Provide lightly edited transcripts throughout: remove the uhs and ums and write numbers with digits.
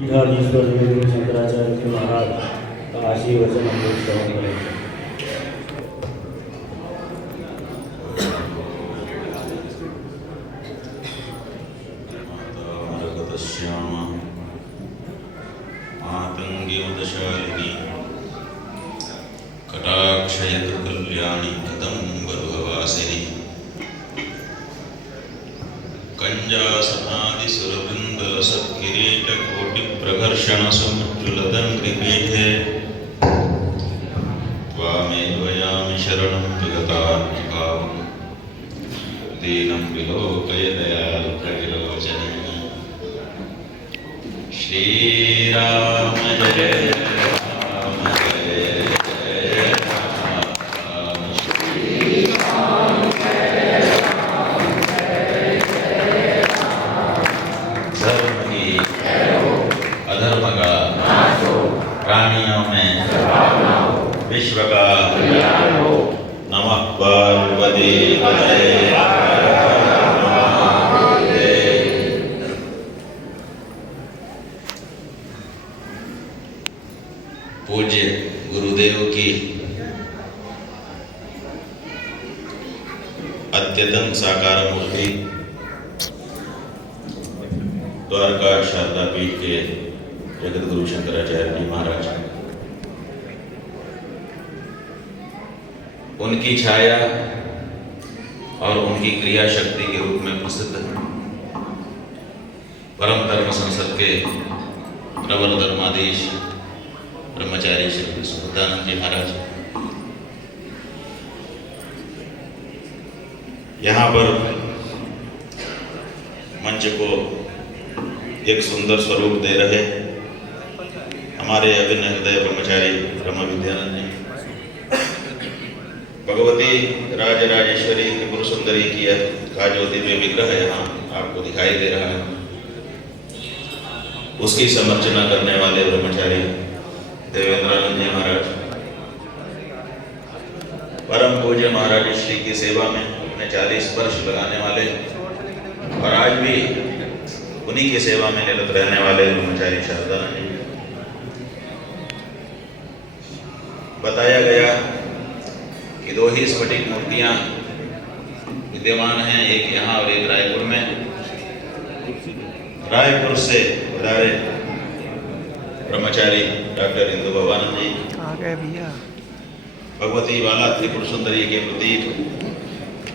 पीठाधीश्वर देवेंद्र शंकराचार्य के महाराज का आशीर्वचन हम लोग श्रवण करेंगे। मातंगीमदशालिनी कटाक्षयतु कल्याणी कदम्बरुहवासिनी कञ्जासनादिसुरवृन्दलसत्किरीटकोटिप्रघर्षणसमुज्ज्वलदङ्घ्रिपीठे त्वामेव यामि शरणं विगतान्भावं दीनं विलोकय दयालुप्रविलोचने। श्रीराम जय राम जय जय राम। धर्म की अधर्म का प्राणियों में विश्व का नमः पार्वती पतये। पूज्य गुरुदेव की अत्यतम साकार मूर्ति द्वारका शारदा पीठ के जगत गुरु शंकराचार्य जी महाराज, उनकी छाया और उनकी क्रिया शक्ति के रूप में प्रसिद्ध परम धर्म संसद के प्रबल धर्माधीश ब्रह्मचारी श्री सुबोधानंद जी महाराज यहाँ पर मंच को एक सुंदर स्वरूप दे रहे हमारे अभिन्न हृदय ब्रह्मचारी ब्रह्म विद्यानंद जी, भगवती राजराजेश्वरी त्रिपुर सुंदरी की का जो दिव्य विग्रह यहाँ आपको दिखाई दे रहा है, उसकी समर्चना करने वाले ब्रह्मचारी देवेंद्रानंद जी महाराज, परम पूज्य महाराज श्री की सेवा में अपने 40 वर्ष लगाने वाले और आज भी उन्हीं की सेवा में निरत रहने वाले ब्रह्मचारी शारदानंद जी। बताया गया कि 2 ही स्फटिक मूर्तियां विद्यमान हैं, एक यहाँ और एक रायपुर में। रायपुर से पधारे ब्रह्मचारी डॉक्टर इंदु भवानंद जी आ गए भैया। भगवती बाला त्रिपुर सुंदरी के प्रतीक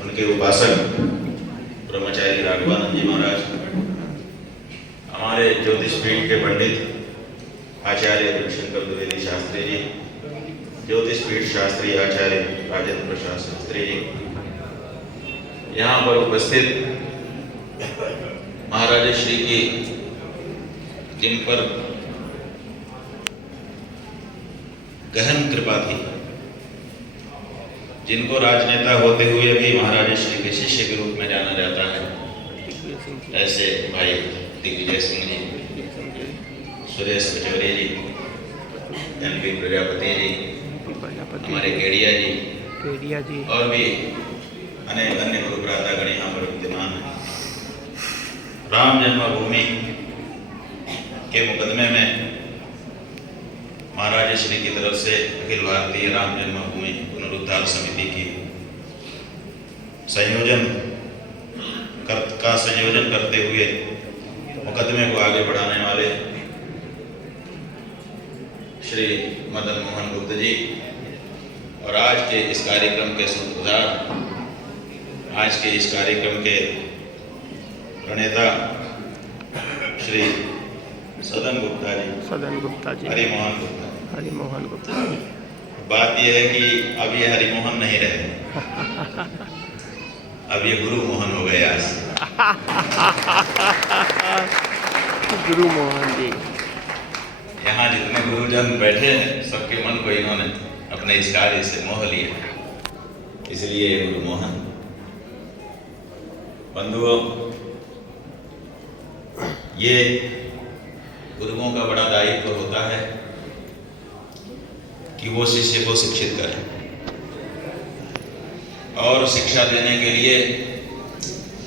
उनके उपासक ब्रह्मचारी राघवानंद जी महाराज, हमारे ज्योतिष पीठ के पंडित आचार्य शंकर द्विवेदी शास्त्री जी, ज्योतिष पीठ शास्त्री आचार्य राजेंद्र प्रसाद शास्त्री जी, यहाँ पर उपस्थित महाराज श्री की जिन पर गहन कृपा थी, जिनको राजनेता होते हुए भी महाराज श्री के शिष्य के रूप में जाना जाता है, ऐसे भाई दिग्विजय सिंह जी, सुरेश कचौरी जी, एनपी प्रजापति जी, हमारे केडिया जी और भी अनेक अन्य गुरु भ्रातागण यहाँ पर विद्यमान हैं। राम जन्मभूमि के मुकदमे में महाराज श्री की तरफ से अखिल भारतीय राम जन्मभूमि पुनरुद्धार समिति की संयोजन करते हुए मुकदमे को आगे बढ़ाने वाले श्री मदन मोहन गुप्त जी और आज के इस कार्यक्रम के सूत्रधार, आज के इस कार्यक्रम के प्रणेता श्री सदन गुप्ता जी, हरिमोहन गुप्ता जी। बात यह है कि अब ये हरिमोहन नहीं रहे, अब ये गुरु मोहन हो गए आज। गुरु मोहन जी, यहाँ जितने गुरुजन बैठे हैं सबके मन को इन्होंने अपने इस कार्य से मोह लिया, इसलिए गुरु मोहन। बंधुओं, ये गुरुओं का बड़ा दायित्व होता है कि वो शिष्य को शिक्षित करें और शिक्षा देने के लिए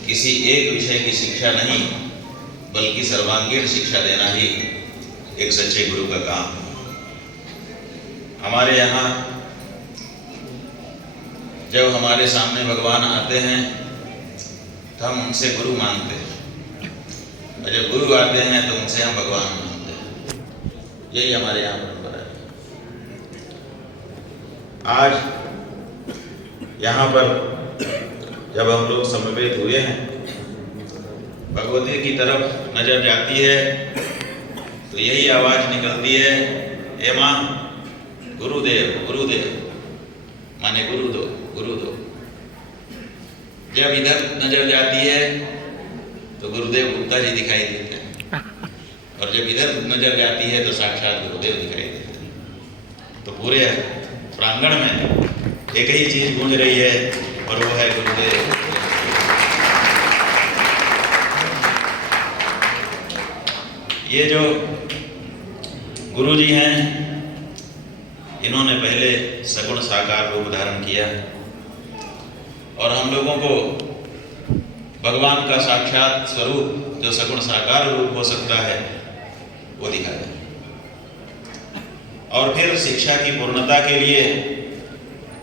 किसी एक विषय की शिक्षा नहीं बल्कि सर्वांगीण शिक्षा देना ही एक सच्चे गुरु का काम। हमारे यहाँ जब हमारे सामने भगवान आते हैं तो हम उनसे गुरु मानते हैं, और जब गुरु आते हैं तो उनसे हम भगवान मानते हैं। यही हमारे यहाँ परंपरा है। आज यहाँ पर जब हम लोग समवेत हुए हैं, भगवती की तरफ नजर जाती है तो यही आवाज निकलती है, हे माँ गुरुदेव गुरुदेव, माने गुरु दो गुरु दो। जब इधर नजर जाती है तो गुरुदेव गुप्ता जी दिखाई देते हैं, और जब इधर नजर जाती है तो साक्षात गुरुदेव दिखाई देते हैं। तो पूरे प्रांगण में एक ही चीज गूंज रही है, और वो है गुरुदेव। ये जो गुरु जी हैं, इन्होंने पहले सगुण साकार रूप धारण किया और हम लोगों को भगवान का साक्षात स्वरूप जो सगुण साकार रूप हो सकता है वो दिखाया, और फिर शिक्षा की पूर्णता के लिए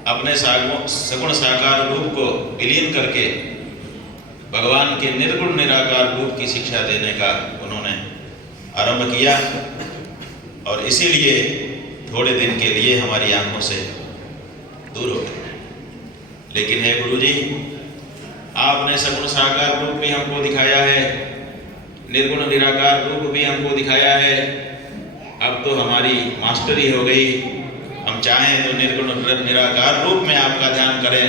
अपने सगुण साकार रूप को विलीन करके भगवान के निर्गुण निराकार रूप की शिक्षा देने का उन्होंने आरंभ किया। और इसीलिए थोड़े दिन के लिए हमारी आंखों से दूर हो गए। लेकिन हे गुरु जी, आपने सगुण साकार रूप भी हमको दिखाया है, निर्गुण निराकार रूप भी हमको दिखाया है। अब तो हमारी मास्टरी हो गई, हम चाहें तो निर्गुण निराकार रूप में आपका ध्यान करें,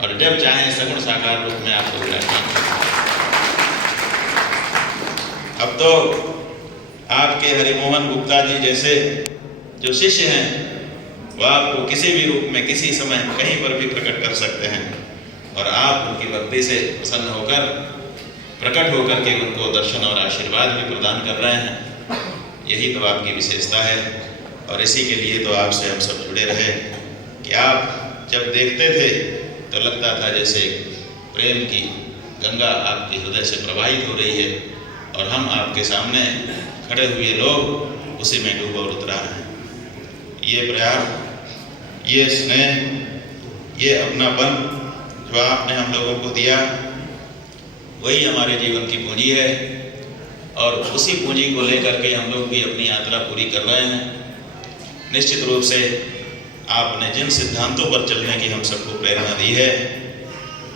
और जब चाहें सगुण साकार रूप में आपको ध्यान करें। अब तो आपके हरिमोहन गुप्ता जी जैसे जो शिष्य हैं, वो आपको किसी भी रूप में किसी समय कहीं पर भी प्रकट कर सकते हैं, और आप उनकी भक्ति से प्रसन्न होकर प्रकट होकर के उनको दर्शन और आशीर्वाद भी प्रदान कर रहे हैं। यही तो आपकी विशेषता है, और इसी के लिए तो आपसे हम सब जुड़े रहे कि आप जब देखते थे तो लगता था जैसे प्रेम की गंगा आपके हृदय से प्रवाहित हो रही है, और हम आपके सामने खड़े हुए लोग उसी में डूब और उतरा रहे हैं। ये प्यार, ये स्नेह, ये अपनापन जो आपने हम लोगों को दिया, वही हमारे जीवन की पूंजी है, और उसी पूंजी को लेकर के हम लोग भी अपनी यात्रा पूरी कर रहे हैं। निश्चित रूप से आपने जिन सिद्धांतों पर चलने की हम सबको प्रेरणा दी है,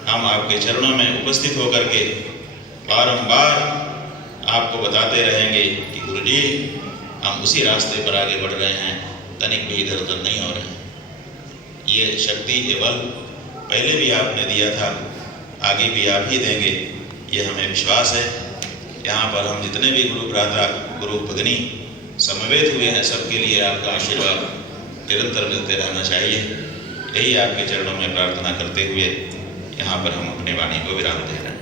हम आपके चरणों में उपस्थित होकर के बारंबार आपको बताते रहेंगे कि गुरुजी, हम उसी रास्ते पर आगे बढ़ रहे हैं, तनिक भी इधर उधर नहीं हो रहे हैं। ये शक्ति, ये बल पहले भी आपने दिया था, आगे भी आप ही देंगे, ये हमें विश्वास है। यहाँ पर हम जितने भी गुरु भ्राता, गुरु भगिनी समवेत हुए हैं, सबके लिए आपका आशीर्वाद निरंतर मिलते रहना चाहिए। यही आपके चरणों में प्रार्थना करते हुए यहाँ पर हम अपनी वाणी को विराम दे रहे हैं।